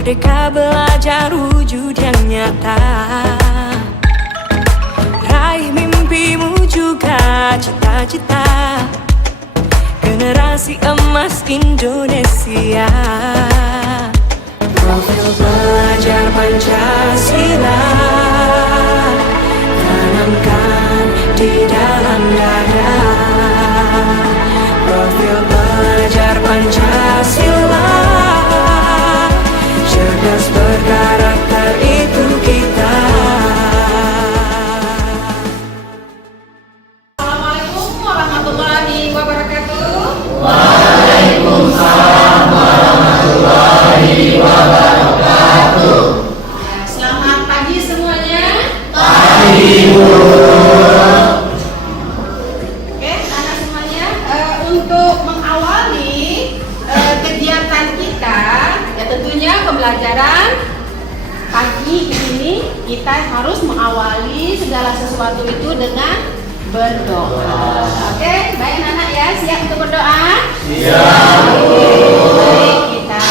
Merdeka belajar wujud yang nyata. Raih mimpimu juga cita-cita. Generasi emas Indonesia. Profil pelajar Pancasila tanamkan di dalam dada. Profil pelajar Pancasila, cerdas berkarakter itu kita. Assalamualaikum warahmatullahi wabarakatuh. Waalaikumsalam warahmatullahi wabarakatuh. Selamat pagi semuanya. Pagi Bu. Oke, anak semuanya, untuk mengawali kegiatan kita, ya tentunya pembelajaran pagi ini kita harus mengawali segala sesuatu itu dengan berdoa. Oke, baik anak ya, siap untuk berdoa? Siap. Baik, kita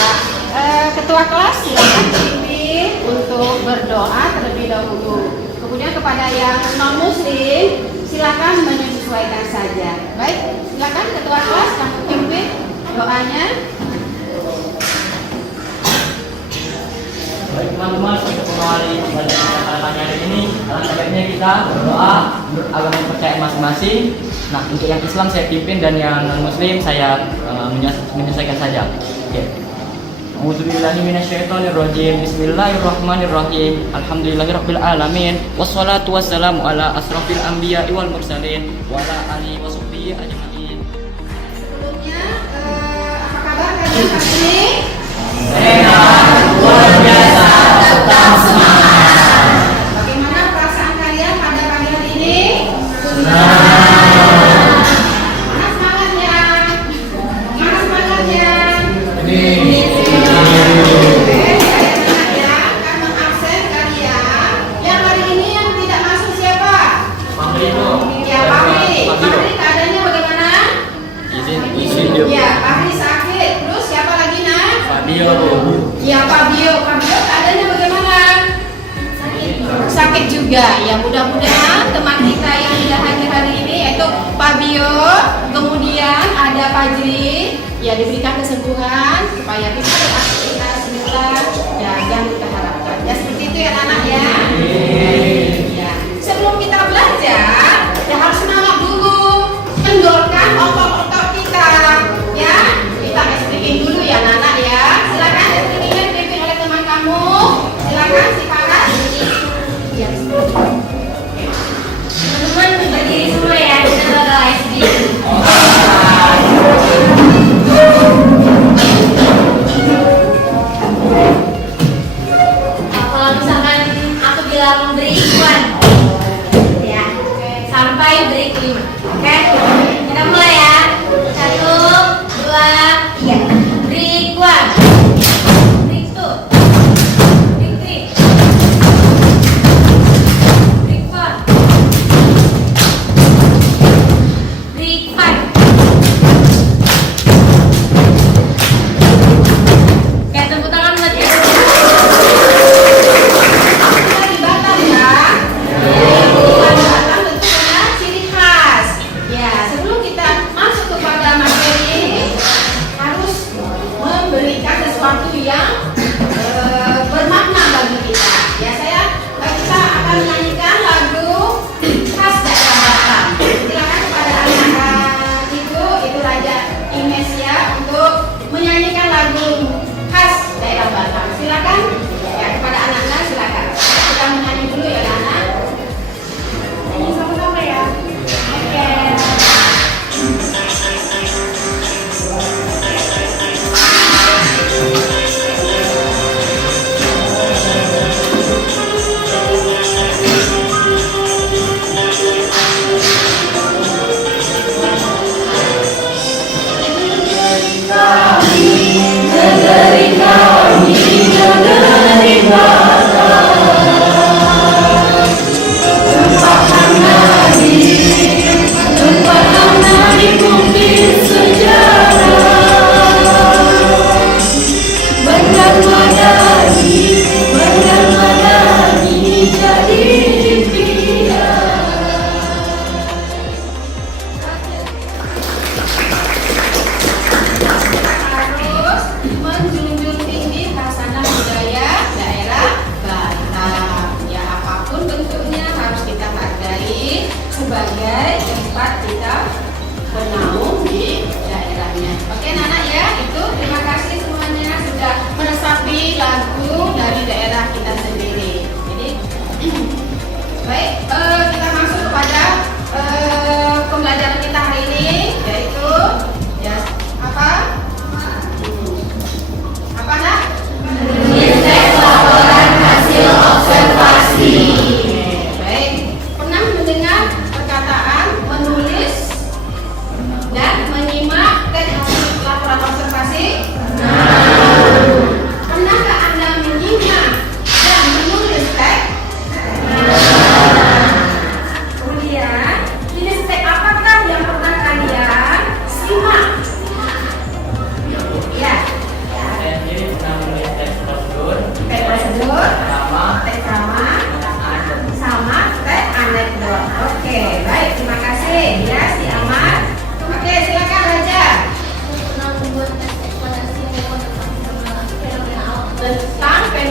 ketua kelas silakan pimpin untuk berdoa terlebih dahulu. Kemudian kepada yang non muslim silakan menyesuaikan saja. Baik, silakan ketua kelas langsung pimpin doanya. Baik teman-teman, untuk mengawali ibadah kita pada pagi hari ini, alangkah baiknya kita berdoa menurut agama kepercayaan masing-masing. Nah, untuk yang Islam saya pimpin dan yang non-Muslim saya menyelesaikan saja. Oke. A'udzubillahi minasyaitonirrajim. Bismillahirrahmanirrahim. Alhamdulillahirabbil alamin. Wassalatu wassalamu ala asrofil anbiya'i wal mursalin wa ala alihi washabbihi ajmain. Sebelumnya, apa kabar kalian hari ini? Sehat, luar biasa, tetap semangat. Bagaimana perasaan kalian pada pagi hari ini? Senang. Mana semangatnya? Mana semangatnya? Ini. Oke, anak-anak ya, akan mengabsen kalian. Yang hari ini yang tidak masuk siapa? Ya, Fahri. Fahri keadaannya bagaimana? Izin Ya, Fahri sakit. Terus siapa lagi nak? Fabio. Ya, Fabio. Fabio keadaannya bagaimana? Sakit juga. Ya, mudah-mudahan teman kita yang tidak hadir hari ini yaitu Fabio, kemudian ada Fajri, ya diberikan kesembuhan supaya bisa beraktivitas sebentar ya yang kita harapkan. Ya seperti itu ya anak ya. Ya. Sebelum kita belajar, ya harus semangat dulu, kendorkan otot-otot kita, ya. Kita stretching dulu ya anak ya. Silakan stretchingnya dipimpin oleh teman kamu. Silakan si Farah. Ya. Teman-teman berdiri semua ya, kita bakal SD.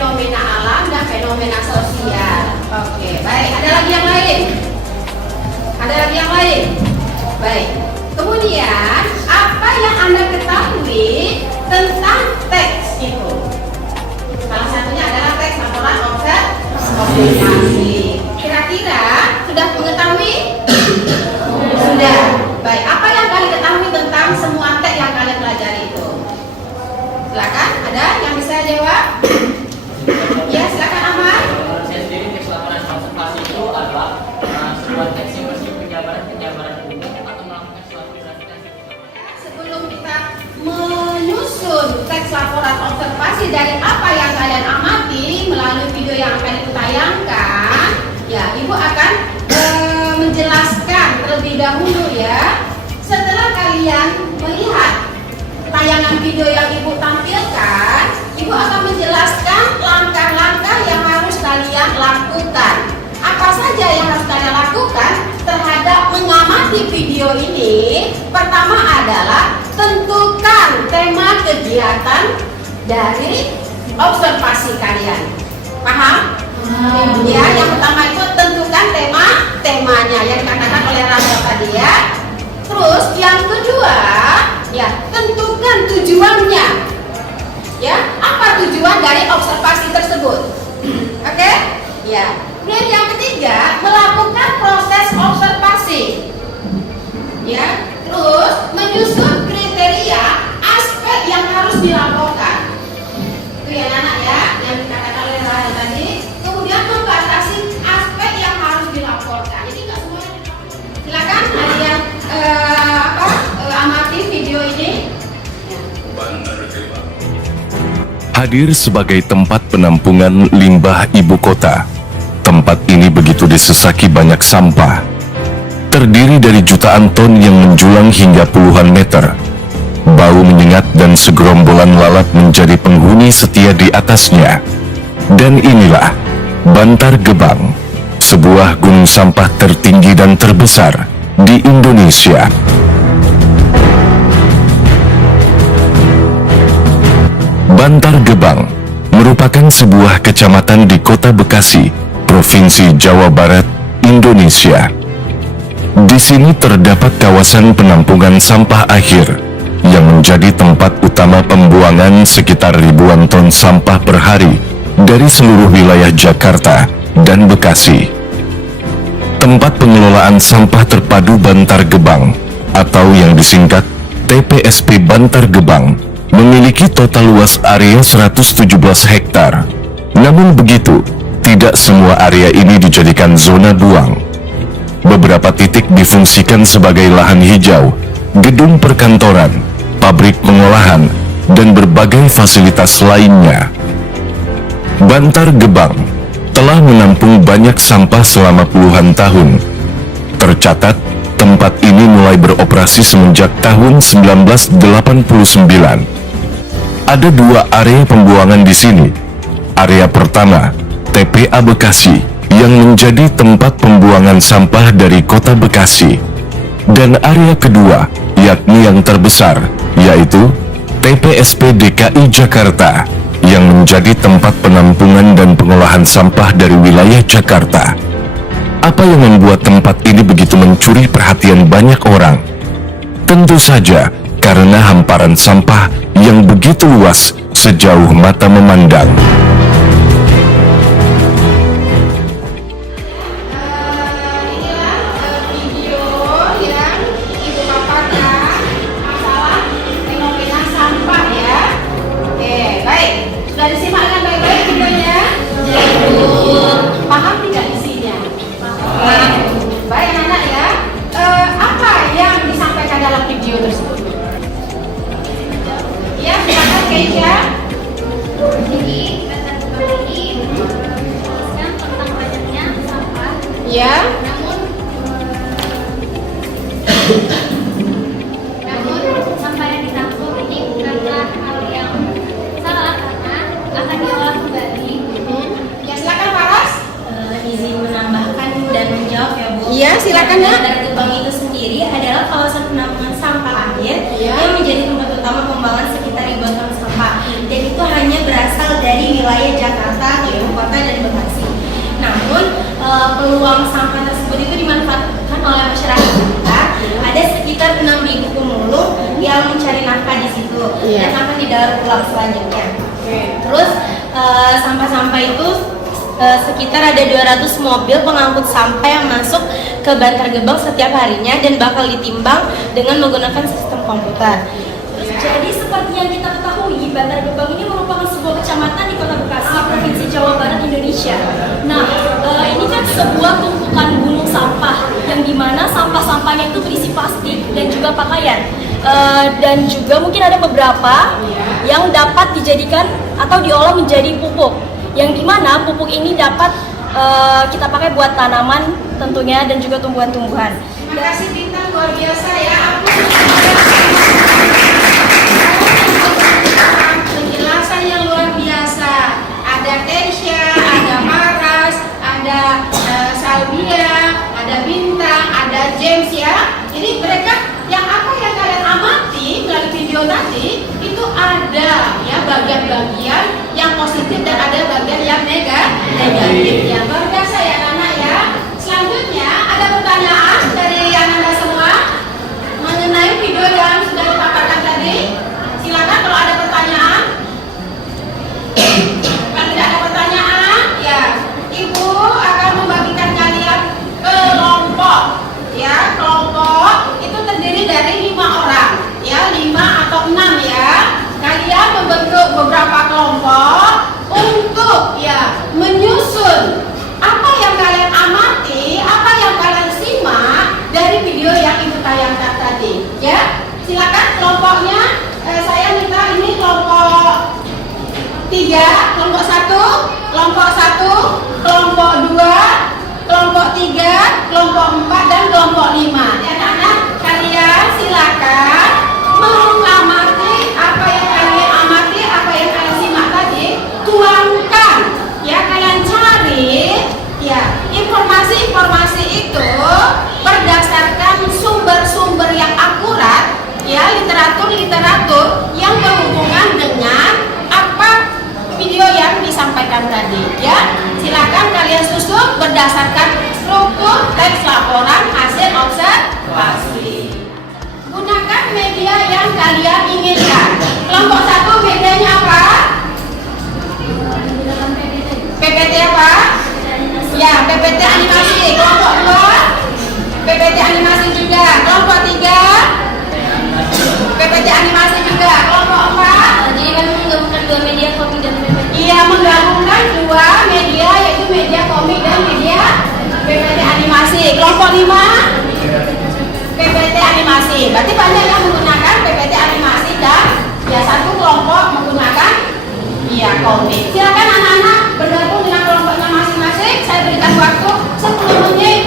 fenomena alam dan fenomena sosial. Oke, baik. Ada lagi yang lain? Ada lagi yang lain? Baik. Kemudian, apa yang Anda ketahui tentang teks itu? Salah satunya adalah teks laporan observasi. Kira-kira sudah mengetahui? Sudah. Baik, apa yang kalian ketahui tentang semua teks yang kalian pelajari itu? Silakan, ada yang bisa jawab? Ya, silakan Ahmad. Saya sendiri teks laporan observasi itu adalah sebuah teks yang bersih penjabaran umum atau melakukan suatu verifikasi. Sebelum kita menyusun teks laporan observasi dari apa yang kalian amati melalui video yang akan ditayangkan, ya Ibu akan menjelaskan terlebih dahulu ya. Setelah kalian melihat tayangan video yang Ibu tampilkan, Ibu akan menjelaskan langkah-langkah yang harus kalian lakukan. Apa saja yang harus kalian lakukan terhadap mengamati video ini? Pertama adalah tentukan tema kegiatan dari observasi kalian. Paham? Ya, yang pertama itu tentukan temanya yang dikatakan oleh Rama tadi ya. Terus yang kedua, ya tentukan tujuannya. Ya, apa tujuan dari observasi tersebut? Oke? Ya. Kemudian yang ketiga, melakukan proses observasi. Ya. Terus menyusun kriteria aspek yang harus dilaporkan. Itu ya anak ya, yang dikatakan oleh Rama tadi. Kemudian membatasi aspek yang harus dilaporkan. Jadi nggak semuanya dilaporkan. Silakan ada yang amati video ini. Hadir sebagai tempat penampungan limbah ibu kota. Tempat ini begitu disesaki banyak sampah. Terdiri dari jutaan ton yang menjulang hingga puluhan meter. Bau menyengat dan segerombolan lalat menjadi penghuni setia di atasnya. Dan inilah Bantar Gebang, sebuah gunung sampah tertinggi dan terbesar di Indonesia. Bantar Gebang merupakan sebuah kecamatan di Kota Bekasi, Provinsi Jawa Barat, Indonesia. Di sini terdapat kawasan penampungan sampah akhir yang menjadi tempat utama pembuangan sekitar ribuan ton sampah per hari dari seluruh wilayah Jakarta dan Bekasi. Tempat pengelolaan sampah terpadu Bantar Gebang atau yang disingkat TPSP Bantar Gebang memiliki total luas area 117 hektar. Namun begitu, tidak semua area ini dijadikan zona buang. Beberapa titik difungsikan sebagai lahan hijau, gedung perkantoran, pabrik pengolahan, dan berbagai fasilitas lainnya. Bantar Gebang telah menampung banyak sampah selama puluhan tahun. Tercatat, tempat ini mulai beroperasi semenjak tahun 1989. Ada dua area pembuangan di sini. Area pertama, TPA Bekasi, yang menjadi tempat pembuangan sampah dari Kota Bekasi. Dan area kedua, yakni yang terbesar, yaitu TPSP DKI Jakarta, yang menjadi tempat penampungan dan pengolahan sampah dari wilayah Jakarta. Apa yang membuat tempat ini begitu mencuri perhatian banyak orang? Tentu saja karena hamparan sampah yang begitu luas sejauh mata memandang. Inilah video yang Ibu paparkan masalah fenomena sampah ya. Oke, baik. Sudah disimak dengan baik-baik videonya? Paham tidak isinya? Paham. Baik anak ya. Apa yang disampaikan dalam video tersebut? Ya, silakan Keisha. Jadi kata Gebang ini menjelaskan tentang banyaknya sampah. Ya. Namun sampah yang ditampung ini bukanlah hal yang salah karena akan diolah kembali. Ya, silakan Faras. Izin menambahkan dan menjawab ya Bu. Iya, silakan ya. Bantar Gebang itu sendiri adalah kawasan penampungan sampah akhir Iya. yang menjadi tempat utama pembuangan sekitar ribuan ton sampah. Dan itu hanya berasal dari wilayah Jakarta atau ibu kota dari Bekasi. Namun peluang sampah tersebut itu dimanfaatkan oleh masyarakat kita. Ada sekitar 6.000 pemulung yang mencari nafkah di situ dan akan didaur ulang selanjutnya. Terus sampah-sampah itu sekitar ada 200 mobil pengangkut sampah yang masuk ke Bantar Gebang setiap harinya dan bakal ditimbang dengan menggunakan sistem komputer. Jadi seperti yang kita ketahui, Bantar Gebang ini merupakan sebuah kecamatan di Kota Bekasi, Provinsi Jawa Barat, Indonesia. Nah, ini kan sebuah tumpukan gunung sampah yang dimana sampah-sampahnya itu berisi plastik dan juga pakaian. Dan juga mungkin ada beberapa yang dapat dijadikan atau diolah menjadi pupuk. Yang dimana pupuk ini dapat kita pakai buat tanaman tentunya dan juga tumbuhan-tumbuhan. Terima kasih Bintang, luar biasa ya. Penjelasan yang luar biasa. Ada Tesya, ada Maras, ada Salbia, ada Bintang, ada James ya. Jadi mereka yang apa yang kalian amati melalui video tadi itu ada ya bagian-bagian yang positif dan ada bagian yang negatif ya. Luar biasa ya anak ya. Selanjutnya ada pertanyaan dari Anda semua mengenai video yang sudah dipaparkan tadi. Silakan kalau ada pertanyaan. Kalau tidak ada pertanyaan, ya Ibu akan membagikan kalian kelompok. Ya, kelompok itu terdiri dari 5 orang, ya 5 atau 6 ya. Kalian membentuk beberapa kelompok untuk ya menyusun apa yang kalian amati, apa yang kalian simak dari video yang Ibu tayangkan tadi. Ya, silakan kelompoknya. Saya minta ini kelompok 3, kelompok 1, kelompok 2, kelompok 3, kelompok 4, dan kelompok 5. Ya, anak-anak kalian silakan mengamati apa yang kalian amati, apa yang kalian simak tadi, tuangkan. Ya, kalian cari ya informasi-informasi itu berdasarkan sumber-sumber yang akurat, ya literatur-literatur yang berhubungan dengan apa video yang disampaikan tadi. Ya, silakan kalian susun berdasarkan struktur teks laporan hasil observasi. Gunakan media yang kalian inginkan. Kelompok 1 medianya apa? PPT apa? Ya, PPT animasi. Kelompok 2 PPT animasi juga. Kelompok 3 PPT animasi juga. Kelompok 4 Jadi kami menggabungkan 2 media komik dan PPT. iya, menggabungkan 2 media yaitu media komik dan media PPT animasi. Kelompok 5 PPT animasi. Berarti banyak yang menggunakan PPT animasi dan ya 1 kelompok menggunakan iya komik. Silakan anak-anak bergabung dengan kelompoknya masing-masing. Saya berikan waktu 10 menit.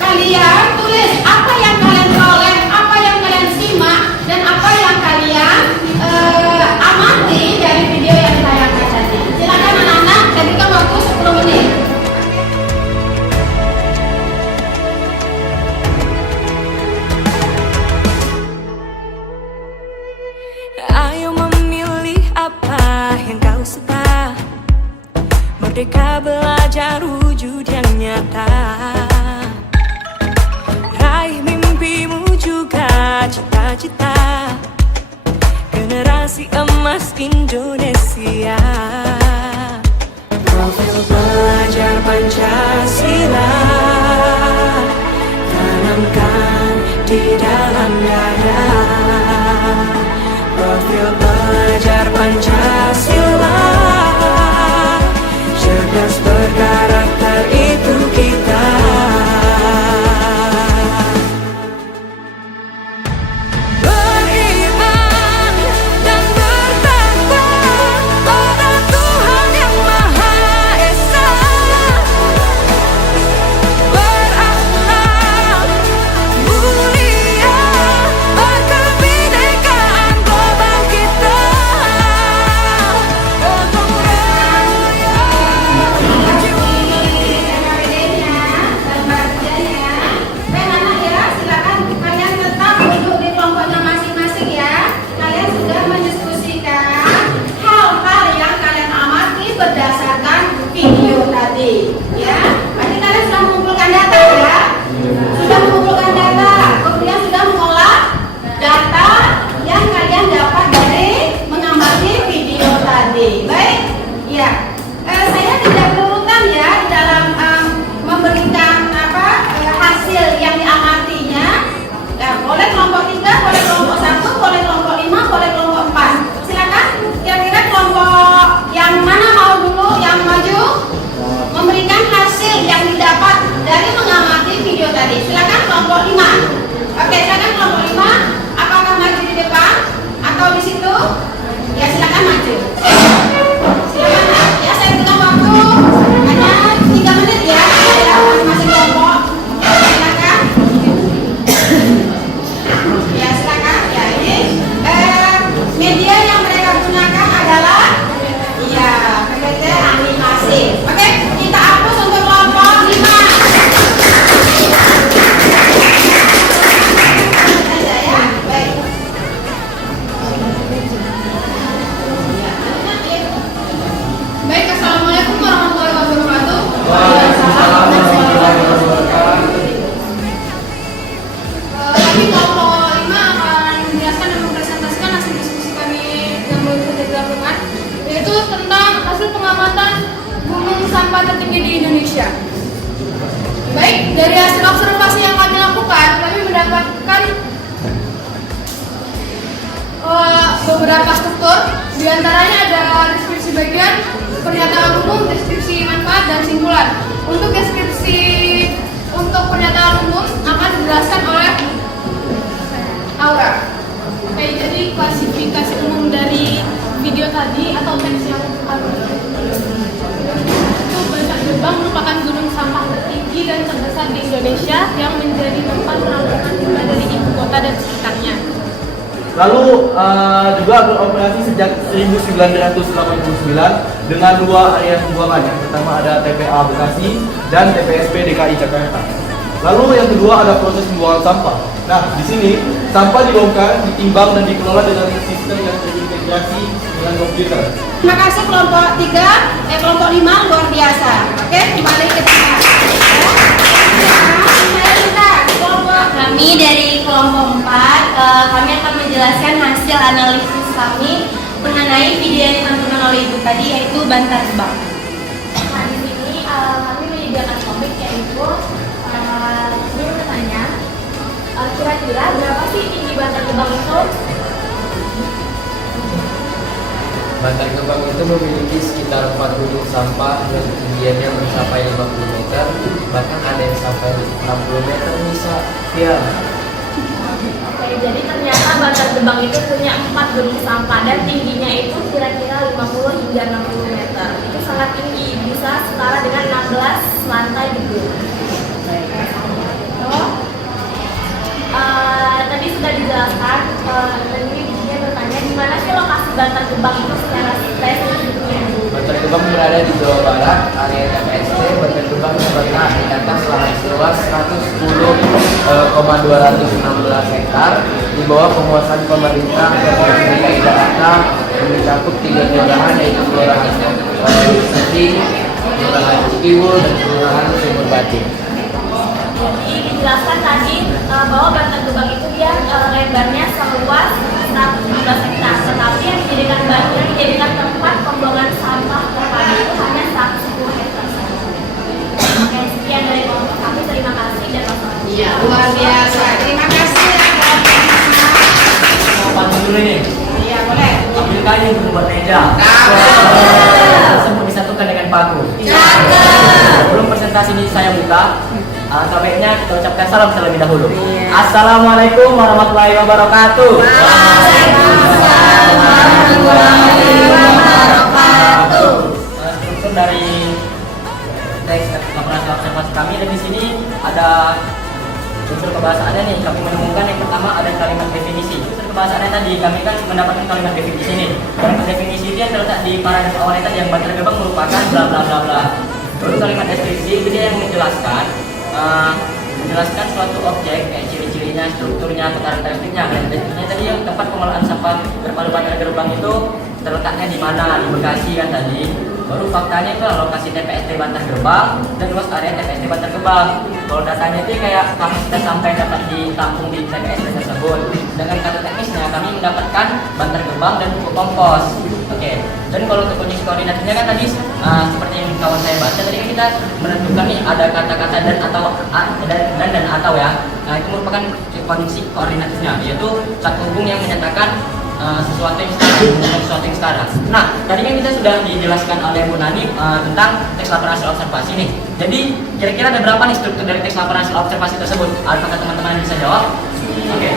Kalian tulis apa yang kalian peroleh, apa yang kalian simak, dan apa yang kalian amati dari video yang ditayangkan tadi. Silakan anak-anak, saya berikan waktu 10 menit. Ayo memilih apa yang kau suka. Merdeka belajar wujud yang nyata. Raih mimpimu juga cita-cita. Generasi emas Indonesia. Profil pelajar Pancasila tanamkan di dalam dada. Profil pelajar Pancasila cerdas berkarakter itu kita. Beriman dan bertakwa pada Tuhan yang Maha Esa. Berakhlak mulia video tadi. Ya, berarti kalian sudah mengumpulkan data ya? Sudah mengumpulkan data, kemudian sudah mengolah data yang kalian dapat dari mengamati video tadi. Baik, ya. Saya tidak berurutan ya dalam memberikan hasil yang diamatinya. Ya, boleh kelompok 3, boleh kelompok 1, boleh kelompok 5, boleh kelompok 4. Silakan, kira-kira kelompok yang mana mau dulu yang maju memberikan hasil yang didapat dari mengamati video tadi. Silakan kelompok 5. Oke, silakan kelompok 5. Apakah maju di depan atau di situ? Ya, silakan maju. Silakan. Ya, saya berikan waktu hanya 3 menit ya, masing-masing kelompok. Silakan. Ya, silakan. Ya, ini media yang mereka gunakan adalah PPT animasi. Oke, kita hapus untuk kelompok 5. Saja ya. Baik. Baik, assalamualaikum warahmatullahi wabarakatuh. Kami kelompok 5 akan menjelaskan dan mempresentasikan hasil diskusi kami yang baru saja dilakukan, yaitu tentang hasil pengamatan gunung sampah tertinggi di Indonesia. Baik, dari hasil observasi yang kami lakukan, kami mendapatkan beberapa struktur. Di antaranya ada deskripsi bagian, pernyataan umum, deskripsi manfaat, dan simpulan. Untuk deskripsi untuk pernyataan umum akan dijelaskan oleh Aura. Oke, jadi klasifikasi umum dari video tadi atau teks yang itu Bantar Gebang merupakan gunung sampah tertinggi dan terbesar di Indonesia yang menjadi tempat penampungan limbah dari ibu kota dan sekitarnya. Lalu juga beroperasi sejak 1989 dengan 2 area pembuangan. Yang pertama ada TPA Bekasi dan TPSP DKI Jakarta. Lalu yang kedua ada proses pembuangan sampah. Nah, di sini sampah dibongkar, ditimbang dan dikelola dengan sistem yang terintegrasi dengan komputer. Terima kasih kelompok 3, kelompok 5 luar biasa. Oke, kembali ke kita. Kami dari kelompok 4, kami akan menjelaskan hasil analisis kami mengenai video yang ditonton oleh ibu tadi, yaitu Bantar Gebang. Nah, di sini kami menyediakan topik yaitu ini bertanya, kira-kira berapa sih tinggi Bantar Gebang itu? Bantar Gebang itu memiliki sekitar 4 gunung sampah dengan ketinggiannya mencapai 50 meter, bahkan ada yang sampai 60 meter bisa. Ya. Oke, jadi ternyata Bantar Gebang itu punya 4 gunung sampah dan tingginya itu kira-kira 50 hingga 60 meter. Itu sangat tinggi, bisa setara dengan 16 lantai gedung. Tadi sudah dijelaskan, tadi dia bertanya di mana sih lokasi Bantar Gebang itu secara spesifiknya. Bantar Gebang berada di Jawa Barat, area TPSP. Bantar Gebang terletak di atas lahan seluas 110,216 hektar di bawah penguasaan pemerintah Provinsi DKI Jakarta yang mencakup 3 kelurahan, yaitu Kelurahan Seti, Kelurahan Cikiwul, dan Kelurahan Sumur Batu. Jadi dijelaskan tadi bahwa Bantar Gebang itu dia lebarnya seluas 117 hektar, tetapi yang dijadikan tempat pembuangan sampah terpadu itu hanya 110 hektar saja. Oke, sekian dari kelompok kami, terima kasih dan wassalamualaikum. Iya, luar biasa. Terima kasih ya kelompok 5. Mau bantu dulu nih. Iya, boleh. Ambil kayu untuk buat meja. Semua disatukan dengan paku. Sebelum presentasi ini saya buka, sebaiknya kita ucapkan salam terlebih dahulu. Assalamualaikum warahmatullahi wabarakatuh. Waalaikumsalam warahmatullahi wabarakatuh. Struktur dari teks laporan observasi kami, dan di sini ada unsur kebahasaannya nih. Kami menemukan yang pertama ada kalimat definisi. Unsur kebahasaannya tadi kami kan mendapatkan kalimat definisi nih. Kalimat definisi itu yang terletak di paragraf awalnya tadi, yang Bantar Gebang merupakan bla bla bla bla. Lalu kalimat deskripsi itu dia yang menjelaskan suatu objek kayak ciri-cirinya, strukturnya, atau karakteristiknya. Dan deskripsinya tadi yang tempat pengolahan sampah berpalu Bantar Gebang itu terletaknya di mana, di Bekasi kan tadi. Baru faktanya itu lokasi TPST Bantar Gebang dan luas area TPST Bantar Gebang. Kalau datanya itu kayak kapasitas sampai dapat ditampung di TPST tersebut. Dengan kata teknisnya kami mendapatkan Bantar Gebang dan pupuk kompos. Oke. Dan kalau untuk kondisi koordinasinya kan tadi seperti yang kawan saya baca tadi kan kita menentukan nih ada kata-kata dan atau ya. Nah, itu merupakan kondisi koordinasinya, yaitu satu hubung yang menyatakan sesuatu yang setara. Nah, tadi kan kita sudah dijelaskan oleh Bu Nani tentang teks laporan hasil observasi nih. Jadi kira-kira ada berapa nih struktur dari teks laporan hasil observasi tersebut? Apakah teman-teman bisa jawab? Oke.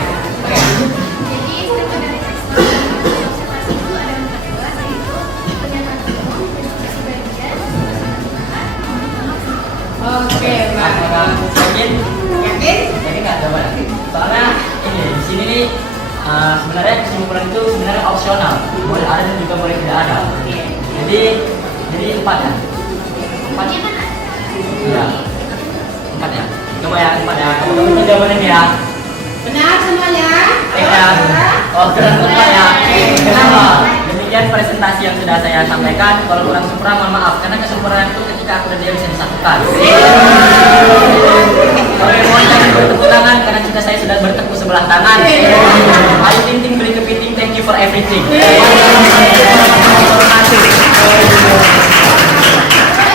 Jadi struktur dari teks laporan observasi itu ada 4 kelas, yaitu pernyataan umum, diskusi bagian, Oke, baik. Yakin? Yakin nggak jawaban? Soalnya ini di sini nih sebenarnya kesimpulan itu sebenarnya opsional, boleh ada dan juga boleh tidak ada. Jadi 4 ya. 4 ya. 4 ya. Coba ya 4 ya. Kamu jawabannya ya. Benar semuanya? Ya. Oh, keren semua ya. Kenapa? Demikian presentasi yang sudah saya sampaikan. Kalau kurang sempurna mohon maaf, karena kesempurnaan itu ketika aku dan dia bisa disatukan. Oke, mohon jangan bertepuk tangan karena kita saya sudah bertepuk sebelah tangan. Ayo ting beri kepiting, thank you for everything.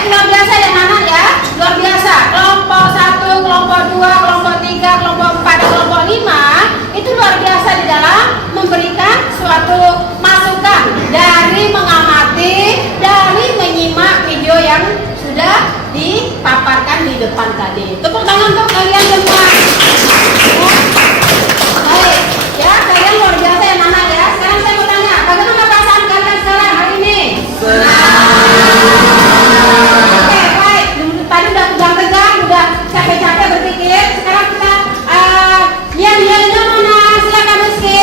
Luar biasa ya Nana ya, luar biasa. Kelompok 1, kelompok 2, kelompok 3, kelompok 4, dan kelompok 5 itu luar biasa di dalam memberikan suatu masukan dari mengamati, dari menyimak video yang sudah dipaparkan di depan tadi. Tepuk tangan untuk kalian semua. Baik, ya kalian luar biasa ya Nana ya. Sekarang saya mau tanya, bagaimana perasaan kalian sekarang hari ini? Oke, baik. Tadi udah tegang-tegang, udah capek-capek berpikir. Sekarang kita diam-diamnya mana? Silakan Rizky.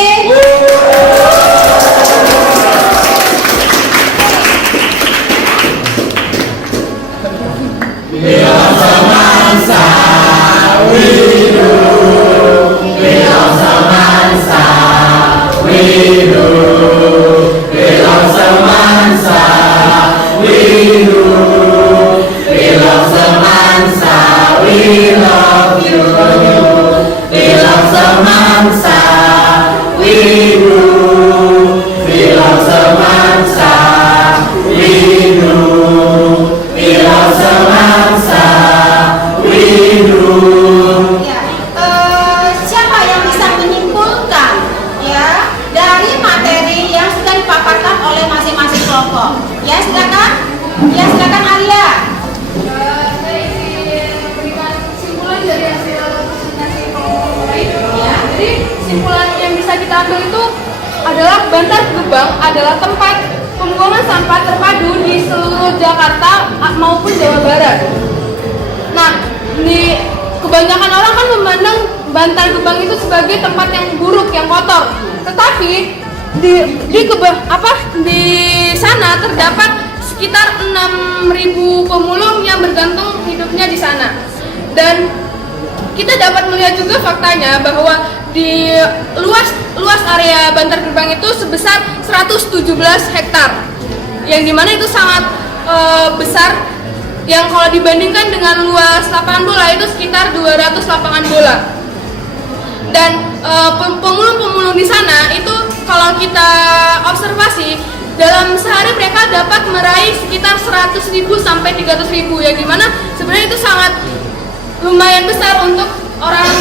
Siapa yang bisa menyimpulkan ya dari materi yang sudah dipaparkan oleh masing-masing kelompok? Ya silakan. Ya silakan Alia. Saya ingin berikan kesimpulan dari hasil presentasi kelompok lain. Ya, jadi kesimpulan yang bisa kita ambil itu adalah Bantar Gebang adalah tempat pembuangan sampah terpadu di seluruh Jakarta maupun Jawa Barat. Nah, kebanyakan orang kan memandang Bantar Gebang itu sebagai tempat yang buruk, yang kotor. Tetapi di sana terdapat sekitar 6.000 pemulung yang bergantung hidupnya di sana. Dan kita dapat melihat juga faktanya bahwa di luas area Bantar Gebang itu sebesar 117 hektar, yang dimana itu sangat besar, yang kalau dibandingkan dengan luas lapangan bola itu sekitar 200 lapangan bola. Dan pemulung-pemulung di sana itu kalau kita observasi dalam sehari mereka dapat meraih sekitar 100.000 sampai 300.000, yang dimana sebenarnya itu sangat lumayan besar untuk orang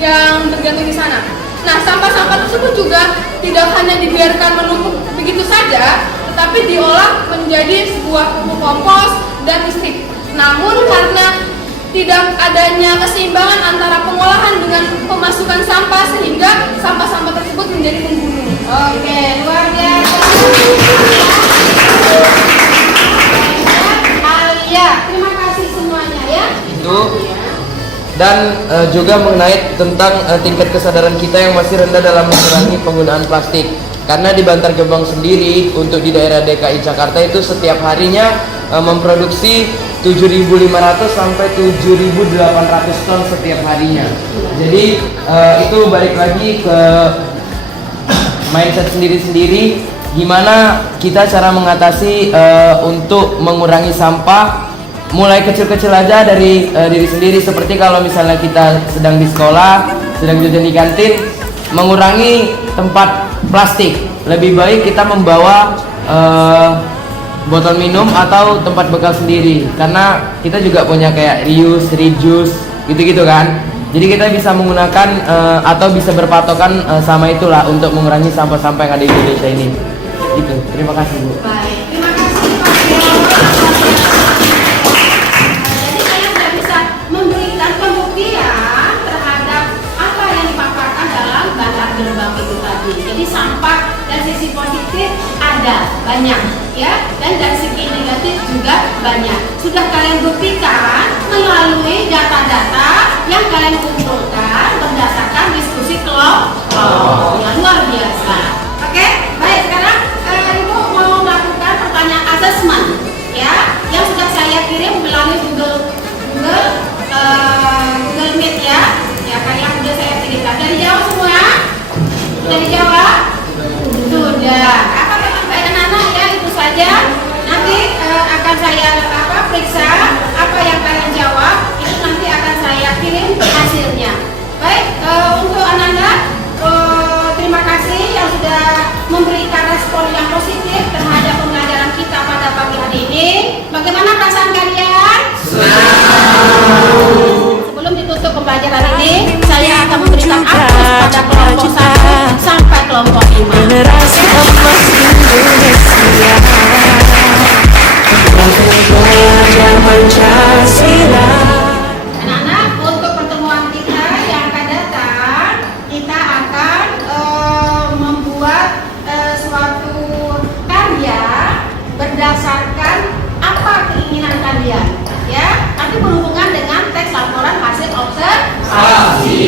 yang bergantung di sana. Nah, sampah-sampah tersebut juga tidak hanya dibiarkan menumpuk begitu saja, tetapi diolah menjadi sebuah pupuk kompos dan listrik. Namun karena tidak adanya keseimbangan antara pengolahan dengan pemasukan sampah, sehingga sampah-sampah tersebut menjadi pembunuh. Oke, luar biasa. Alia, terima kasih semuanya ya. Itu dan juga mengenai tentang tingkat kesadaran kita yang masih rendah dalam mengurangi penggunaan plastik. Karena di Bantar Gebang sendiri untuk di daerah DKI Jakarta itu setiap harinya memproduksi 7.500 sampai 7.800 ton setiap harinya. Jadi itu balik lagi ke mindset sendiri-sendiri gimana kita cara mengatasi untuk mengurangi sampah. Mulai kecil-kecil aja dari diri sendiri, seperti kalau misalnya kita sedang di sekolah, sedang jajan di kantin, mengurangi tempat plastik. Lebih baik kita membawa botol minum atau tempat bekal sendiri, karena kita juga punya kayak reuse, reduce gitu-gitu kan. Jadi kita bisa menggunakan atau bisa berpatokan sama itulah untuk mengurangi sampah-sampah yang ada di Indonesia ini. Gitu. Terima kasih, Bu. Baik, terima kasih Pak Bio. Jadi saya sudah bisa memberikan pembuktian terhadap apa yang dipaparkan dalam Bantar Gerbang itu tadi. Jadi sampah dari sisi positif ada banyak, ya, dan dari segi negatif juga banyak. Sudah kalian buktikan melalui data-data yang kalian kumpulkan berdasarkan diskusi kelompok. Yang luar biasa. Oke, baik, sekarang Ibu mau melakukan pertanyaan asesmen, ya, yang sudah saya kirim melalui Google Meet, ya, kan yang sudah saya kirimkan. Sudah dijawab semua? Sudah dijawab? Sudah. Apa anak-anak, ya, itu saja. Nanti akan saya periksa apa yang kalian jawab. Itu nanti akan saya kirim hasilnya. Baik, untuk anak-anak, terima kasih yang sudah memberikan respon yang positif terhadap pembelajaran kita pada pagi hari ini. Bagaimana perasaan kalian? Sebelum ditutup pembelajaran ini, saya akan memberikan akses pada kelompok 1 sampai kelompok 5. Generasi emas Indonesia belajar Pancasila. Anak-anak, untuk pertemuan kita yang akan datang, kita akan membuat suatu karya berdasarkan apa keinginan kalian, ya. Nanti berhubungan dengan teks laporan hasil observasi,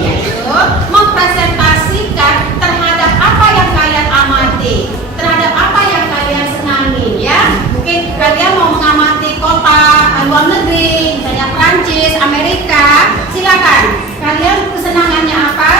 yaitu mempresentasikan terhadap apa yang kalian amati, terhadap apa yang kalian senangi, ya. Mungkin kalian mau mengamati kota luar negeri, misalnya Prancis, Amerika, silakan. Kalian kesenangannya apa?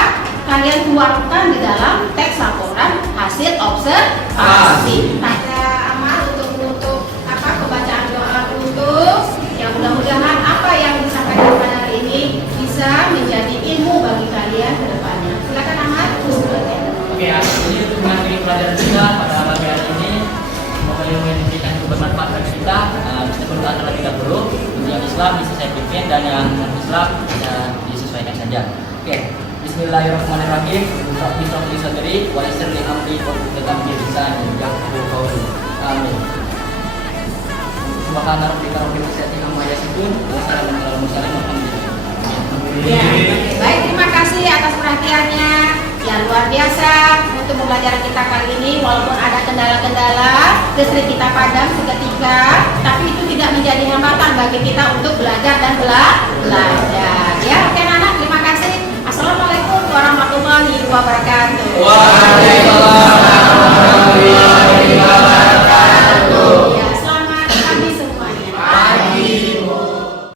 Kalian tuangkan di dalam teks laporan hasil observasi. Ada amal untuk pembacaan doa untuk yang mudah-mudahan apa yang disampaikan pada hari ini bisa menjadi ilmu bagi kalian ke depannya. Silakan Ahmad. Oke, ini untuk mengakhiri pelajaran kita pada pagi hari ini. Semoga ilmu yang diberikan itu bermanfaat bagi kita. Kita berdoa terlebih dahulu. Untuk yang Islam bisa saya pimpin dan yang non-Islam bisa disesuaikan saja. Oke, Bismillahirrahmanirrahim. Bisa sendiri, wa yassir li amri wa tetap bisa yaqulu qawli. Amin. Subhana rabbika rabbil izzati amma yasifun wa salamun alal mursalin walhamdulillah. Ya, baik, terima kasih atas perhatiannya. Ya, luar biasa untuk pembelajaran kita kali ini. Walaupun ada kendala-kendala, listrik kita padam seketika, tapi itu tidak menjadi hambatan bagi kita untuk belajar dan belajar. Ya, oke anak, terima kasih. Assalamualaikum warahmatullahi wabarakatuh.